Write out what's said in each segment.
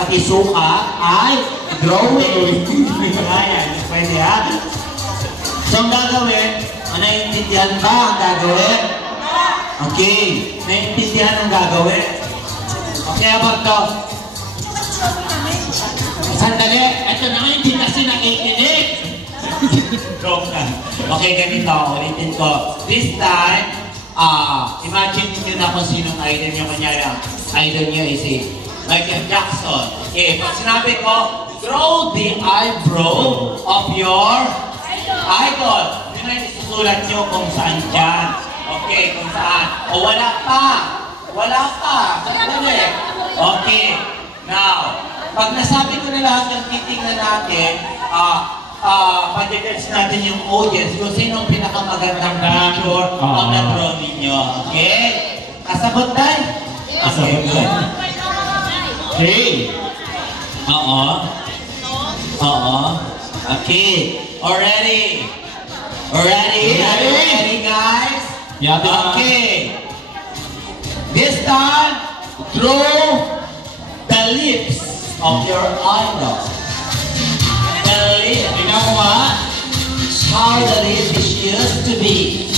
pati suka ay drawing. Ayan, pwede ha. So, ang gagawin, naiintindihan ba ang gagawin? Okay, naiintindihan ang gagawin. Okay, abang to. Sandali, ito na nga hindi kasi nakikinig. Joke na. Okay, ganito, ulitin ko. This time, imagine nyo na kung sinong idol nyo. Kunyari, idol nyo is si Michael Jackson. Okay, pag sinabi ko, draw the eyebrow of your idol. Yun ay isusulat nyo kung saan dyan. Okay, kung saan. O wala pa. Wala pa. Sandali. Okay. Now, pag nasabi ko na lahat ng titingnan natin, pag-detect natin yung audience kung sino ang pinakamagandang picture ang na-draw ninyo. Okay? Kasabot tayo? Kasabot tayo. Okay. Oo. Okay. Already? Ready, guys? Okay. This time, draw the lips of your idol. The lips. You know what? How the lips used to be.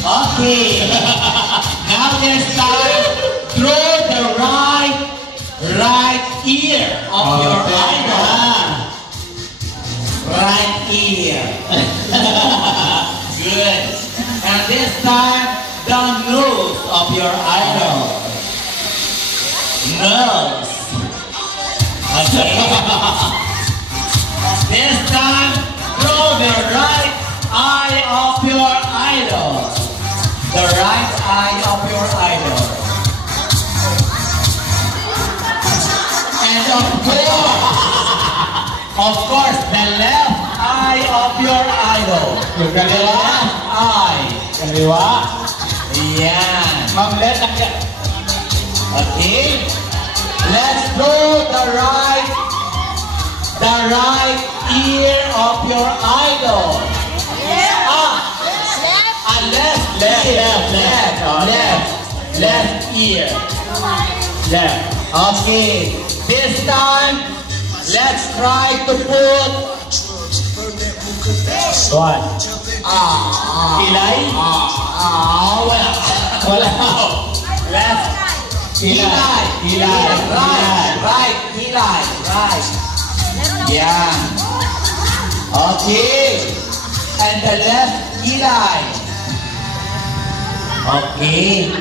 Okay. Now this time, draw the right ear of your idol. Right ear. Good. And this time, the nose of your idol. Nose. Okay. This time, draw the right eye of your idol. The right eye of your idol. And of course, the left eye of your idol. The left eye. Kaliwa. Yan. Okay. Let's do the right ear of your idol. Left ear. Left. Okay. This time, let's try to put what? Kilay? Wala. Left. Kilay. Right. Kilay. Right. Yeah. Okay. And the left kilay. Okay.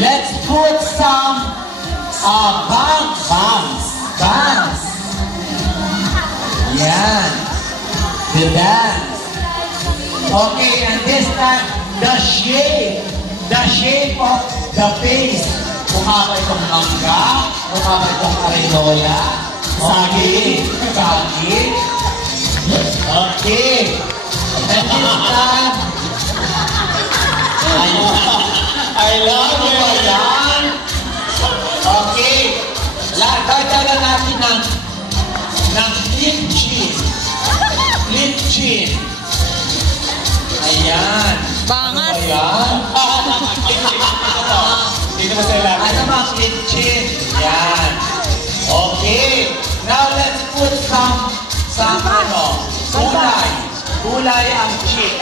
Let's put some bangs. Yeah. The bangs. Okay, and this time, the shape of the face. Mukha ba itong mangga? Mukha ba itong arenola? Saging. Okay. And this time, I love you, Ayan. Okay. Dagdagan natin ng lip chin. Ayan. Bangas. Ayan. Ano ba ang lip chin? Ayan. Okay. Now let's put some kulay ang chin.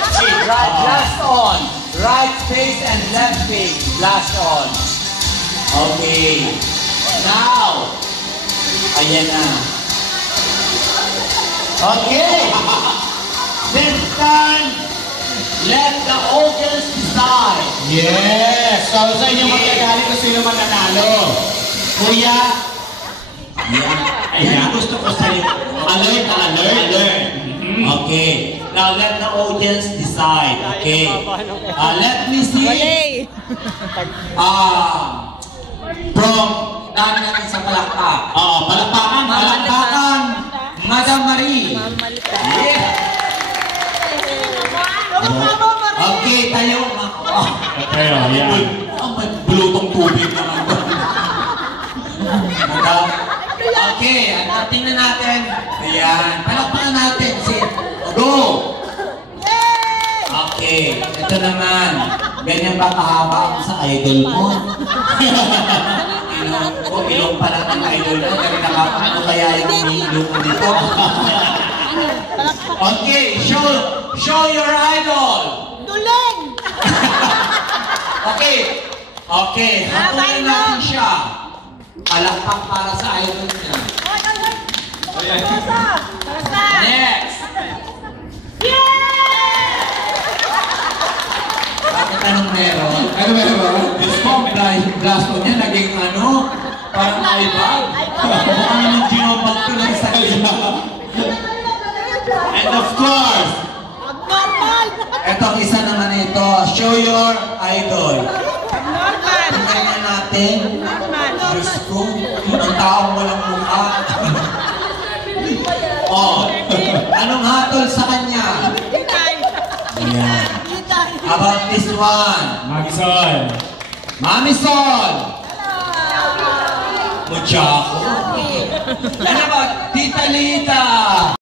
Right, last on. Right face and left face. Last on. Okay. Now, ayan na. Okay. This time, let the audience decide. Yes! So sa inyo magkagaling kung sino mananalo. Kuya, ayan, gusto ko sa'yo. Alert. Okay. Now, let the audience decide. Okay. Let me see. From dami natin sa palakpak. Palakpakan. Madam Marie. Yeah. Okay, tayo. May bulutong tubig naman doon. Okay, tingnan natin. Ayan. Palakpakan natin. Go! Okay, ito naman. Ganyan ba kahaba ako sa idol mo? ilong. O, ilong pala ng idol mo. Kanina ka, ano kaya yung ilong mo dito? Okay, show your idol. Duling! Okay, hatulan natin siya. Palakpak para sa idol niya. Next! Bakit anong meron? Ano meron? Diyos ko, ang blasto niya naging ano? Parang iPad. Mukha naman ginobag ko lang sa kanya. And of course, Abnormal! etong isa naman ito, show your idol. Abnormal! Tingnan natin. Diyos ko, ang taong walang mukha. Oh, anong hatol sa kanya? Ayan. How about this one? Magisol. Mami Sol! Muchacho. Ano ba? Tita Lita!